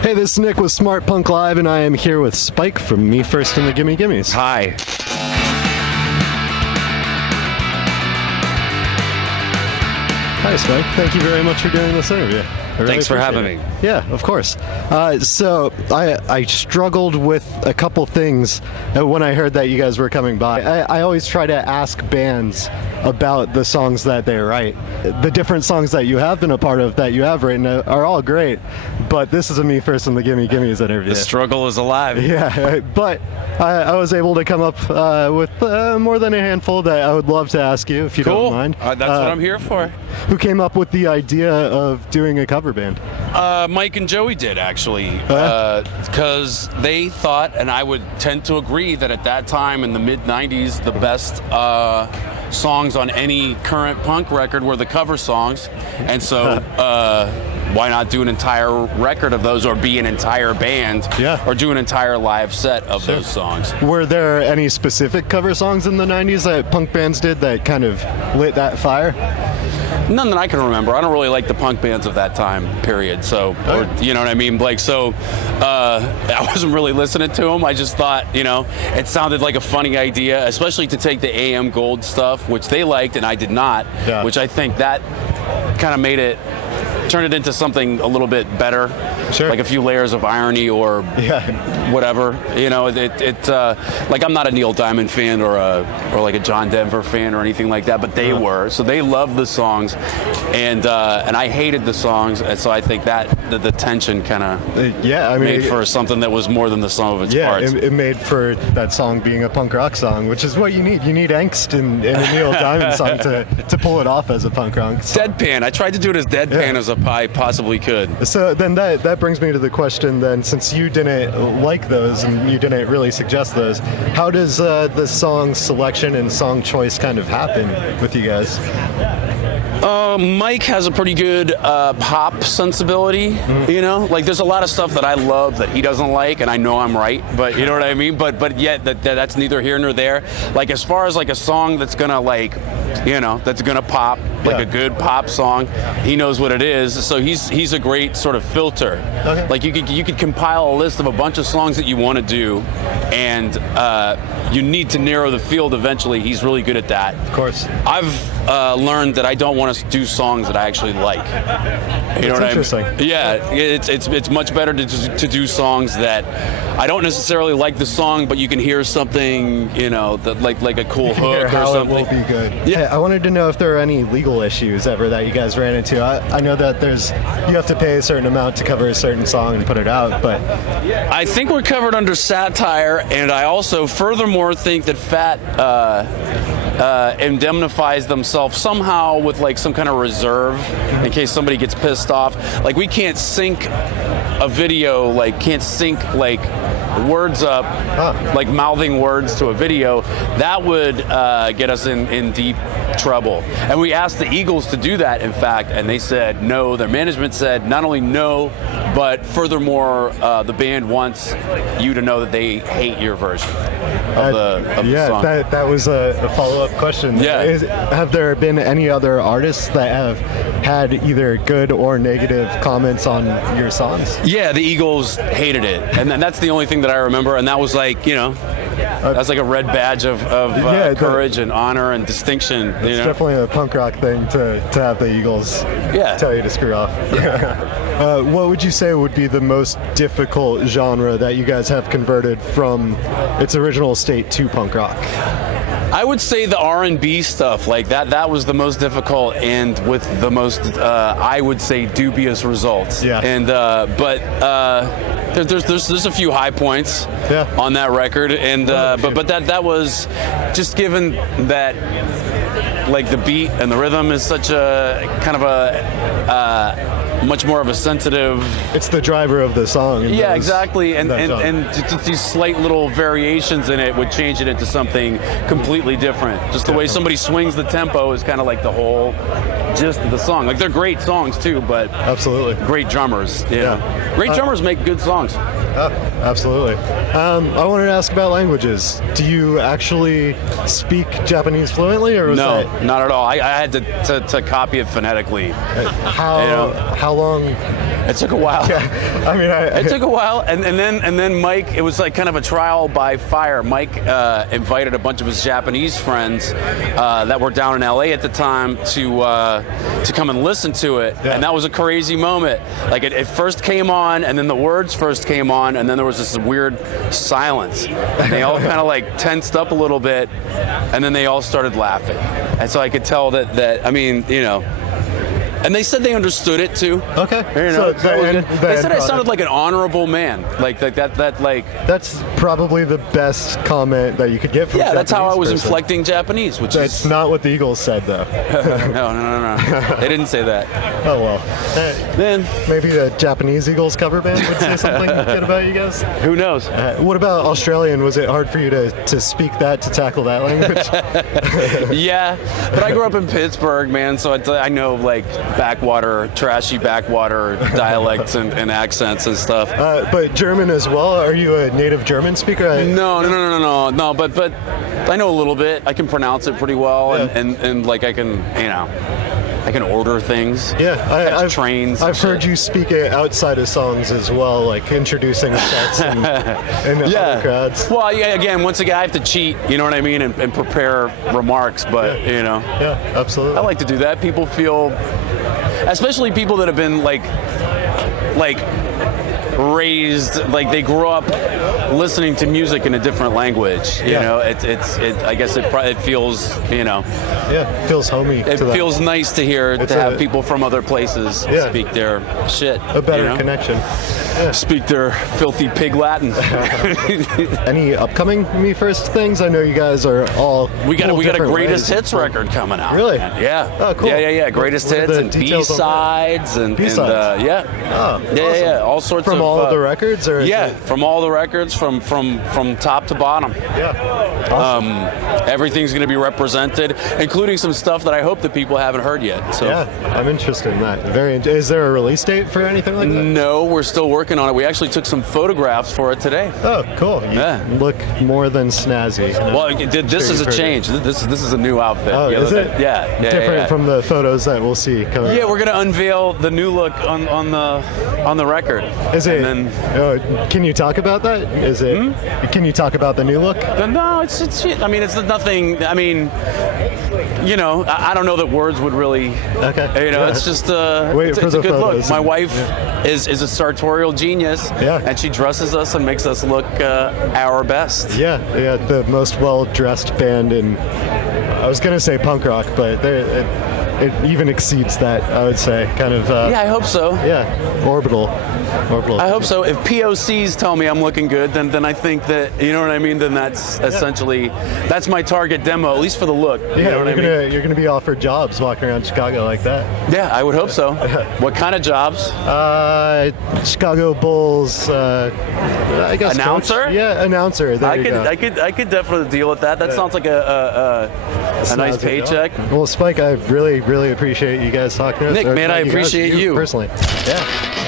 Hey, this is Nick with Smartpunk Live, and I am here with Spike from Me First and the Gimme Gimmes. Hi. Hi, Spike. Thank you very much for doing this interview. Thanks for having me. Yeah, of course. So I struggled with a couple things when I heard that you guys were coming by. I always try to ask bands about the songs that they write. The different songs that you have been a part of that you have written are all great, but this is a Me First and the Gimme Gimmes interview. The struggle is alive. Yeah, but I was able to come up with more than a handful that I would love to ask you, if you don't mind. That's what I'm here for. Who came up with the idea of doing a cover band? Mike and Joey did, actually, because they thought, and I would tend to agree, that at that time in the mid-'90s, the best songs on any current punk record were the cover songs, and so why not do an entire record of those, or be an entire band, or do an entire live set of those songs. Were there any specific cover songs in the 90s that punk bands did that kind of lit that fire? None that I can remember. I don't really like the punk bands of that time period, so, or, you know what I mean? Like, so, I wasn't really listening to them. I just thought, you know, it sounded like a funny idea, especially to take the AM Gold stuff, which they liked and I did not, which I think that kind of made it, turned it into something a little bit better, like a few layers of irony or whatever. You know, like, I'm not a Neil Diamond fan or like a John Denver fan or anything like that, but they were. So they loved the songs, and I hated the songs, and so I think that the tension kind of made for something that was more than the sum of its parts. It made for that song being a punk rock song, which is what you need. You need angst in a Neil Diamond song to pull it off as a punk rock song. Deadpan. I tried to do it as deadpan as I possibly could. So then that brings me to the question then, since you didn't like those and you didn't really suggest those, how does the song selection and song choice kind of happen with you guys? Mike has a pretty good pop sensibility, you know? Like, there's a lot of stuff that I love that he doesn't like, and I know I'm right, but you know what I mean? But yet, that's neither here nor there. Like, as far as, like, a song that's gonna, like, you know, that's gonna pop, like a good pop song, he knows what it is, so he's a great sort of filter. Like, you could compile a list of a bunch of songs that you want to do, and you need to narrow the field eventually. He's really good at that. Of course. I've learned that I don't want to do songs that I actually like. You know what I mean? Yeah, it's much better to do songs that I don't necessarily like the song, but you can hear something, you know, that like a cool hook or something. It will be good. Yeah, I wanted to know if there are any legal issues ever that you guys ran into. I know that you have to pay a certain amount to cover a certain song and put it out, but I think we're covered under satire, and I also furthermore think that Fat indemnifies themselves somehow with like some kind of reserve in case somebody gets pissed off. Like, we can't sync a video, can't sync words up, like mouthing words to a video. That would get us in deep trouble. And we asked the Eagles to do that, in fact, and they said no. Their management said not only no, but furthermore, the band wants you to know that they hate your version of the song. That was a follow-up question. Have there been any other artists that have had either good or negative comments on your songs? Yeah, the Eagles hated it, and that's the only thing that I remember, and that was like, you know, that's like a red badge of courage and honor and distinction. It's definitely a punk rock thing to have the Eagles tell you to screw off. What would you say would be the most difficult genre that you guys have converted from its original state to punk rock? I would say the R&B stuff, like that was the most difficult and with the most, I would say, dubious results. And but there's a few high points on that record, and but that was just given that, like, the beat and the rhythm is such a kind of a much more of a sensitive. It's the driver of the song. Yeah, exactly. And just these slight little variations in it would change it into something completely different. Just the way somebody swings the tempo is kind of like the whole gist of the song. Like, they're great songs too, but absolutely great drummers. Great drummers make good songs. Absolutely. I wanted to ask about languages. Do you actually speak Japanese fluently, or was no, not at all. I had to copy it phonetically. How how long? It took a while. Yeah, I mean, It took a while, and then Mike. It was like kind of a trial by fire. Mike invited a bunch of his Japanese friends that were down in LA at the time to come and listen to it, and that was a crazy moment. Like it first came on, and then the words first came on, and then there was this weird silence, and they all kind of like tensed up a little bit, and then they all started laughing, and so I could tell that I mean, you know. And they said they understood it too. Okay. You know, So they said I sounded like an honorable man. Like That's probably the best comment that you could get from. Yeah, that's how I was person. inflecting Japanese, which That's not what the Eagles said, though. No. They didn't say that. Oh well. Then Maybe the Japanese Eagles cover band would say something good about you guys. who knows? What about Australian? Was it hard for you to speak that, to tackle that language? Yeah, but I grew up in Pittsburgh, man, so I know like trashy backwater dialects and accents and stuff. But German as well? Are you a native German speaker? No, but I know a little bit. I can pronounce it pretty well, Yeah. and like I can, you know, I can order things. Yeah, I've trains. I've heard you speak it outside of songs as well, like introducing sets and other crowds. Well, yeah, again, once again, I have to cheat, you know what I mean, and prepare remarks, but, you know. Yeah, absolutely. I like to do that. People feel, especially people that have been like raised, like they grew up listening to music in a different language. You know, I guess it feels, you know. Yeah, feels homey. It feels nice to hear to have people from other places speak their shit. A better you know? connection. Yeah. Speak their filthy pig Latin. Any upcoming Me First things? I know you guys are all. We got a greatest ways. hits record coming out. Really? Yeah. Oh, cool. Yeah. Greatest What are hits the and details on that? B-sides and B-sides? yeah. Oh, Yeah, awesome. yeah. All sorts From of all of the records, or is it- from all the records, from top to bottom. Yeah. Awesome. Everything's going to be represented, including some stuff that I hope that people haven't heard yet. So. Yeah, I'm interested in that. Is there a release date for anything like that? No, we're still working on it. We actually took some photographs for it today. Oh, cool. You Yeah. look more than snazzy. Well, this is a change. This is a new outfit. Oh, is it? Yeah. Different from the photos that we'll see coming. Yeah, we're gonna unveil the new look on the record. Is it? And then, can you talk about that? Is it? Can you talk about the new look? no, it's. I mean, it's nothing. I mean, you know, I don't know that words would really. Okay. You know, Yeah. it's just Wait it's for a the good look. photos. My wife is a sartorial genius. Yeah. And she dresses us and makes us look our best. Yeah, the most well-dressed band in. I was gonna say punk rock, but it even exceeds that. I would say, kind of. Yeah, I hope so. Yeah, orbital. I hope so. If POCs tell me I'm looking good, then I think that, you know what I mean. Then that's essentially that's my target demo, at least for the look. You know what I mean? You're gonna be offered jobs walking around Chicago like that. Yeah, I would hope so. What kind of jobs? Chicago Bulls. I guess Announcer? coach. Yeah, announcer. There you go. I could definitely deal with that. That sounds like a nice Snazzy paycheck. job. Well, Spike, I really appreciate you guys talking to us. Nick, Or man, I you guys, appreciate you. personally. Yeah.